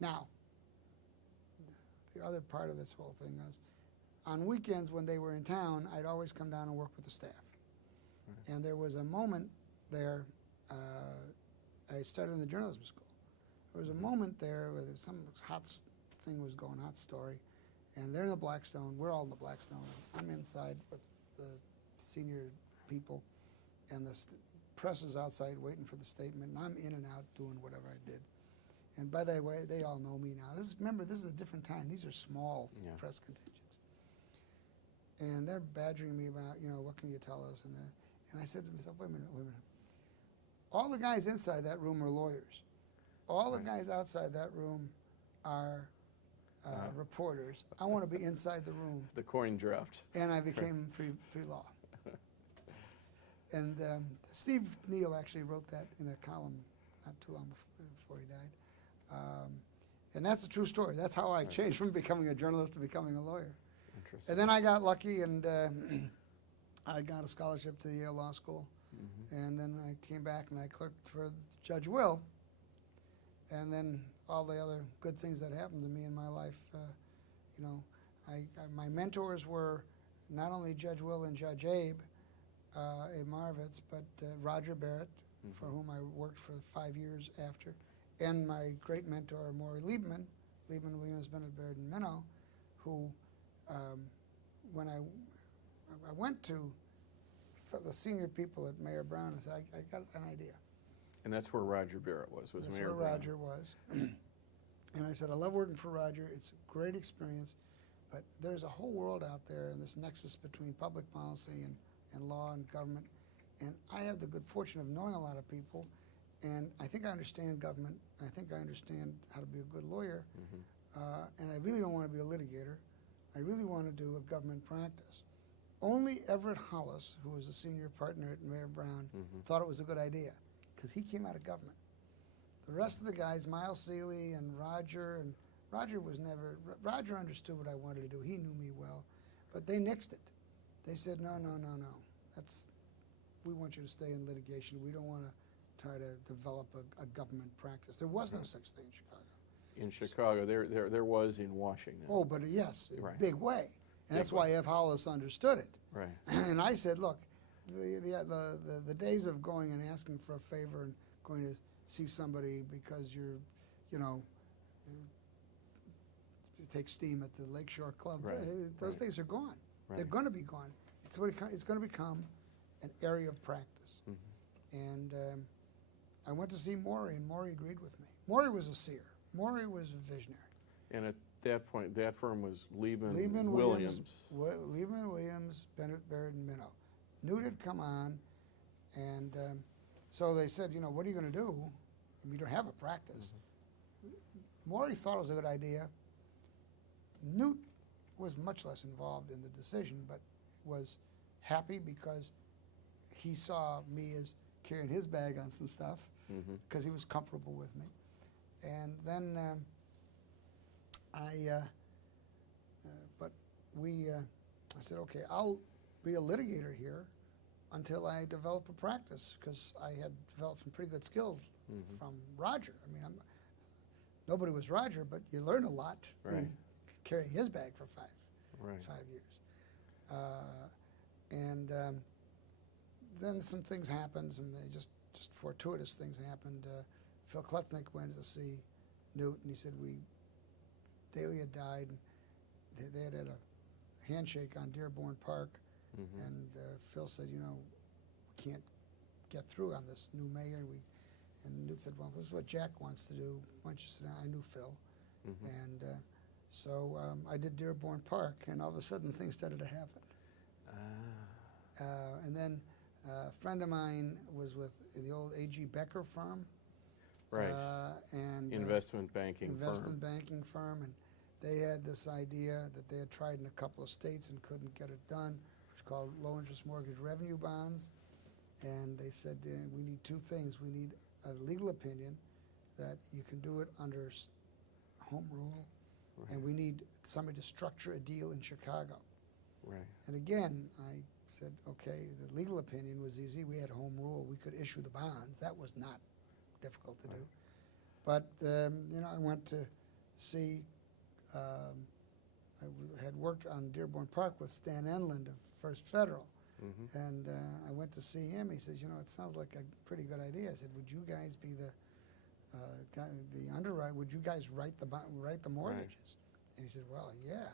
Now, the other part of this whole thing was, on weekends when they were in town, I'd always come down and work with the staff. Right. And there was a moment there, I started in the journalism school. There was a moment there where some thing was going, hot story, and they're in the Blackstone, we're all in the Blackstone. I'm inside with the senior people, and the press is outside waiting for the statement, and I'm in and out doing whatever I did. And by the way, they all know me now. Remember, this is a different time. These are small press contingents. And they're badgering me about, what can you tell us? And I said to myself, wait a minute. All the guys inside that room are lawyers. All the guys outside that room are reporters. I want to be inside the room. The coin dropped. And I became free law. And Steve Neal actually wrote that in a column not too long before he died. And that's a true story. That's how I changed from becoming a journalist to becoming a lawyer. Interesting. And then I got lucky, and I got a scholarship to the Yale Law School. And then I came back and I clerked for Judge Will. And then all the other good things that happened to me in my life, my mentors were not only Judge Will and Judge Abe Marvitz, but Roger Barrett, for whom I worked for 5 years after, and my great mentor, Maury Liebman, Williams, Bennett, Baird, and Minnow, who, when I went to the senior people at Mayor Brown, I said, I got an idea. And that's where Roger Barrett was That's Mayor where Brown. Roger was. And I said, I love working for Roger. It's a great experience, but there's a whole world out there and this nexus between public policy and law and government. And I have the good fortune of knowing a lot of people, and I think I understand government. I think I understand how to be a good lawyer, and I really don't want to be a litigator. I really want to do a government practice. Only Everett Hollis, who was a senior partner at Mayor Brown, thought it was a good idea, because he came out of government. The rest of the guys, Miles Seeley and Roger Roger understood what I wanted to do. He knew me well, but they nixed it. They said, no. We want you to stay in litigation. We don't want to try to develop a government practice. There was no such thing in Chicago. In Chicago, there was in Washington. Oh, but yes, in a big way. And that's why F. Hollis understood it. Right. And I said, look, the days of going and asking for a favor and going to see somebody because you take steam at the Lakeshore Club, those days are gone. They're going to be gone. It's going to become an area of practice. And I went to see Maury, and Maury agreed with me. Maury was a seer. Maury was a visionary. And at that point, that firm was Liebman Williams, Bennett, Baird, and Minnow. Newt had come on, and so they said, what are you going to do? We don't have a practice. Maury thought it was a good idea. Newt was much less involved in the decision, but was happy because he saw me as carrying his bag on some stuff, because he was comfortable with me. And then I said, okay, I'll be a litigator here until I develop a practice, because I had developed some pretty good skills from Roger. I mean, nobody was Roger, but you learn a lot. Right. I mean, carrying his bag for 5 years. Then some things happened, and they just fortuitous things happened. Phil Klethnick went to see Newt, and he said Daley had died. They had a handshake on Dearborn Park, and Phil said, we can't get through on this new mayor. And Newt said, well, this is what Jack wants to do. Why don't you sit down? I knew Phil. And so I did Dearborn Park, and all of a sudden things started to happen. And then a friend of mine was with the old A.G. Becker firm. Right. And investment banking firm, and they had this idea that they had tried in a couple of states and couldn't get it done. It's called low interest mortgage revenue bonds, and they said we need two things. We need a legal opinion that you can do it under home rule, and we need somebody to structure a deal in Chicago. Right. And again, I said, okay, the legal opinion was easy. We had home rule. We could issue the bonds. That was not difficult to do. But, I went to see, had worked on Dearborn Park with Stan Enland of First Federal. Mm-hmm. And I went to see him. He says, it sounds like a pretty good idea. I said, would you guys be the underwriter? Would you guys write the mortgages? And he said, well, yeah,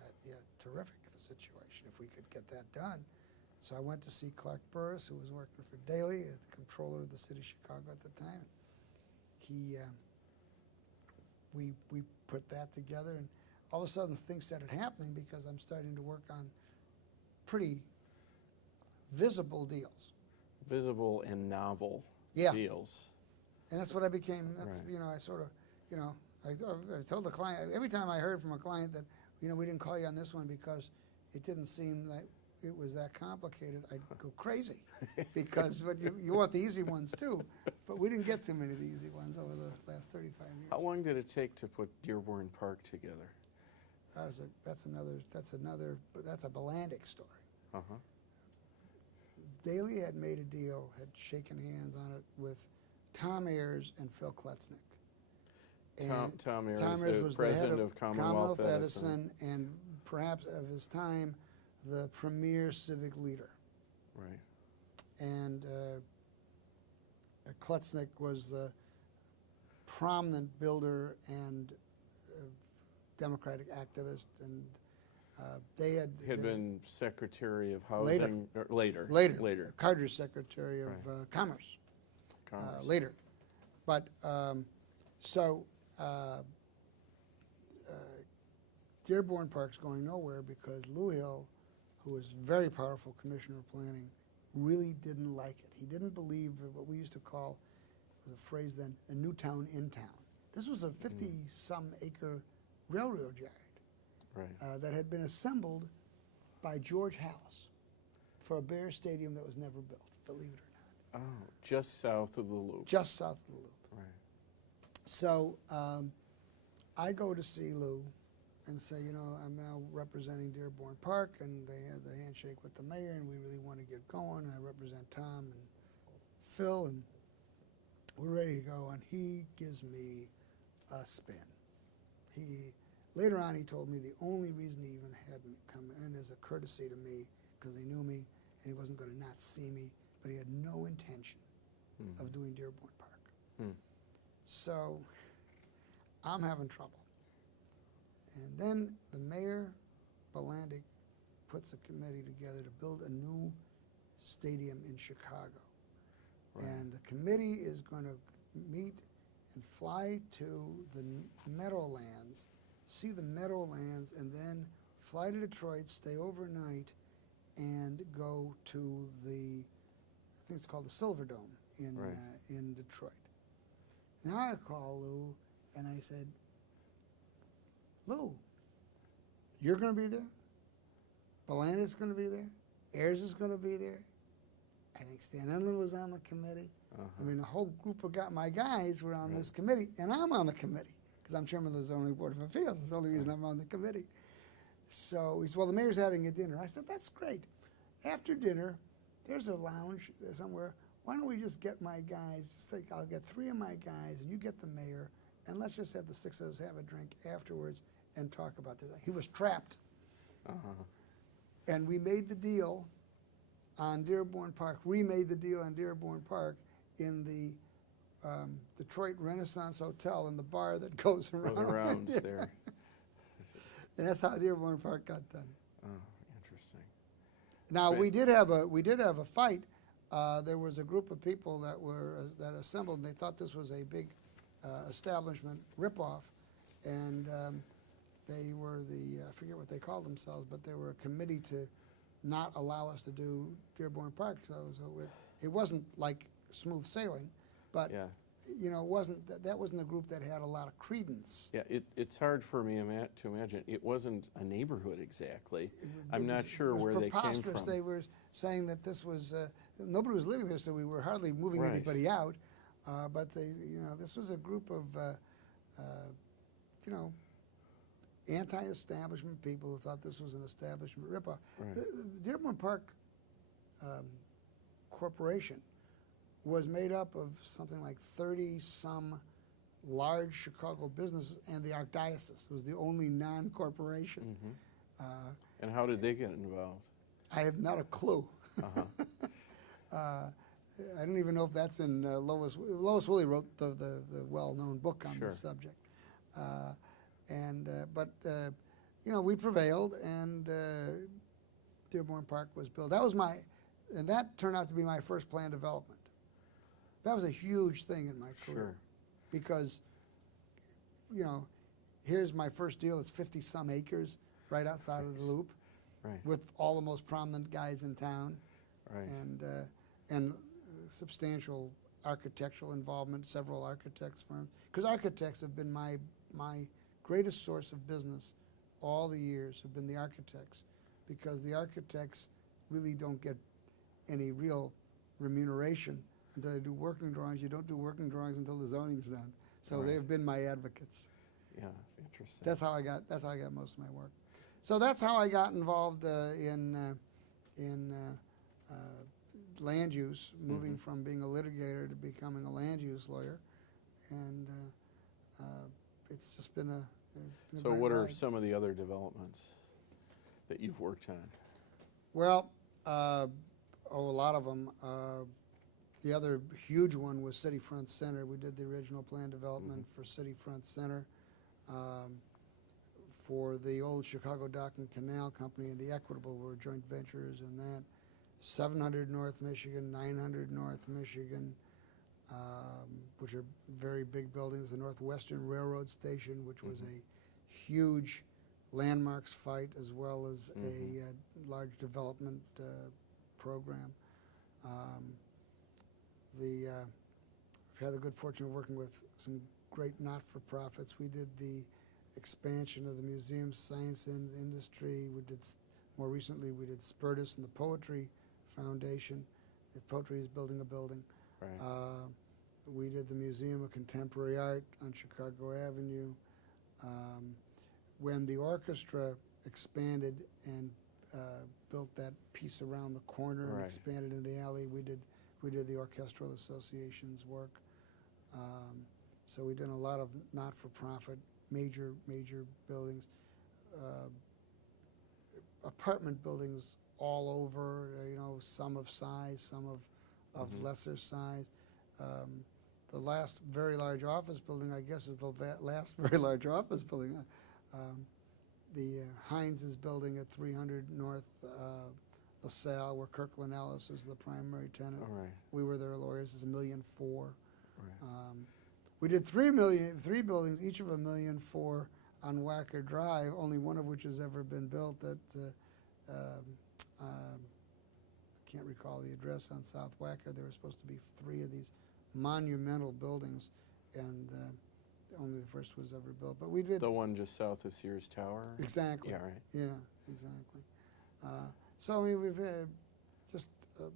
terrific the situation if we could get that done. So I went to see Clark Burris, who was working for Daley, the controller of the city of Chicago at the time. We put that together, and all of a sudden things started happening because I'm starting to work on pretty visible deals. Visible and novel deals. And that's what I became. That's Right. I sort of, I told the client every time I heard from a client that we didn't call you on this one because it didn't seem like it was that complicated. I'd go crazy because you want the easy ones too, but we didn't get too many of the easy ones over the last 35 years. How long did it take to put Dearborn Park together? That's a Bolandic story. Uh-huh. Daley had made a deal, had shaken hands on it with Tom Ayers and Phil Kletznick. And Tom Ayers, was the president of Commonwealth Edison, and perhaps of his time, the premier civic leader. Right. And Kletznick was the prominent builder and Democratic activist, and they had been Secretary of Housing later. Carter's Secretary of Commerce. Later. But Dearborn Park's going nowhere because Lou Hill, who was very powerful commissioner of planning, really didn't like it. He didn't believe what we used to call, the phrase then, a new town in town. This was a 50-some acre railroad yard that had been assembled by George Hallis for a Bear Stadium that was never built, believe it or not. Oh, just south of the Loop. Just south of the Loop. Right. So I go to see Lou and say, I'm now representing Dearborn Park, and they had the handshake with the mayor, and we really want to get going. I represent Tom and Phil, and we're ready to go. And he gives me a spin. Later on, he told me the only reason he even had me come in as a courtesy to me, because he knew me, and he wasn't going to not see me, but he had no intention of doing Dearborn Park. So I'm having trouble. And then the mayor, Bolandic, puts a committee together to build a new stadium in Chicago. Right. And the committee is going to meet and fly to the Meadowlands, see the Meadowlands, and then fly to Detroit, stay overnight, and go to I think it's called the Silverdome in Detroit. Now I call Lou, and I said, Lou, you're going to be there? Bolandic's going to be there? Ayers is going to be there? I think Stan Enland was on the committee. I mean, a whole group of my guys were on this committee, and I'm on the committee because I'm chairman of the Zoning Board of Appeals. That's the only reason I'm on the committee. So he said, well, the mayor's having a dinner. I said, that's great. After dinner, there's a lounge somewhere. Why don't we just get my guys, I'll get 3 of my guys, and you get the mayor, and let's just have the 6 of us have a drink afterwards and talk about this. He was trapped. And we made the deal on Dearborn Park, remade the deal on Dearborn Park in the Detroit Renaissance Hotel in the bar that goes around. There. And that's how Dearborn Park got done. Oh, interesting. Now we did have a fight. There was a group of people that assembled, and they thought this was a big establishment ripoff, and they were I forget what they called themselves, but they were a committee to not allow us to do Dearborn Park. So it wasn't like smooth sailing, but it wasn't that wasn't a group that had a lot of credence. Yeah, it's hard for me to imagine. It wasn't a neighborhood exactly. I'm not sure where they came from. They were saying that this was nobody was living there, so we were hardly moving anybody out. But this was a group of anti-establishment people who thought this was an establishment ripoff. Right. The Dearborn Park Corporation was made up of something like 30-some large Chicago businesses and the Archdiocese. It was the only non-corporation. Mm-hmm. And how did they get involved? I have not a clue. Uh-huh. I don't even know if that's in Lois. Lois Woolley wrote the well-known book on Sure. this subject. But we prevailed, and Dearborn Park was built. And that turned out to be my first planned development. That was a huge thing in my career. Sure. Because, here's my first deal. It's 50-some acres right outside of the Loop, Right. with all the most prominent guys in town, Right. and substantial architectural involvement, several architects firms. Because architects have been my greatest source of business all the years, have been the architects, because the architects really don't get any real remuneration until they do working drawings. You don't do working drawings until the zoning's done. So Right. they have been my advocates. Yeah, interesting. That's how I got most of my work. So that's how I got involved in land use, moving Mm-hmm. from being a litigator to becoming a land use lawyer, and it's just been a So great what are ride. some of the other developments that you've worked on? Well, a lot of them. The other huge one was City Front Center. We did the original plan development for City Front Center, for the old Chicago Dock and Canal Company, and the Equitable were joint ventures in that. 700 North Michigan, 900 North Michigan, which are very big buildings. The Northwestern Railroad Station, which was a huge landmarks fight, as well as a large development program. We've had the good fortune of working with some great not-for-profits. We did the expansion of the museum science industry. More recently, we did Spertus and the Poetry Foundation. The Poetry is building a building. Right. We did the Museum of Contemporary Art on Chicago Avenue. When the orchestra expanded and built that piece around the corner and Right. expanded in the alley, we did the Orchestral Association's work. So we did a lot of not-for-profit, major buildings, apartment buildings all over, some of size, some of lesser size. The last very large office building, I guess, is the last very large office building. The Heinz's building at 300 North LaSalle, where Kirkland Ellis is the primary tenant. All right. We were their lawyers. It's $1.4 million. Right. We did three buildings, each of $1.4 million on Wacker Drive, only one of which has ever been built. I can't recall the address on South Wacker. There were supposed to be 3 of these monumental buildings, and only the first was ever built. But we did The one just south of Sears Tower? exactly. Yeah, right. Yeah, exactly. So we've had just a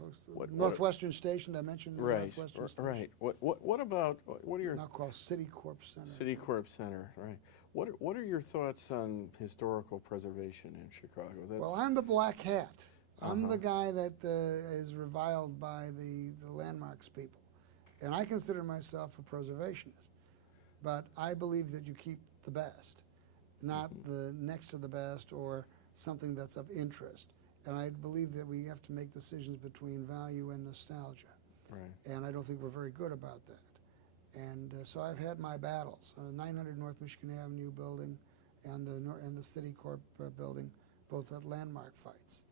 host. Northwestern Station, I mentioned. Right, Northwestern Station. right. What about, what are your... Now called City Corp Center. City Corp Center, right. What are your thoughts on historical preservation in Chicago? Well, I'm the black hat. I'm the guy that is reviled by the landmarks people. And I consider myself a preservationist. But I believe that you keep the best, not the next to the best or something that's of interest. And I believe that we have to make decisions between value and nostalgia. Right. And I don't think we're very good about that. And so I've had my battles. 900 North Michigan Avenue building and the City Corp building, both at landmark fights.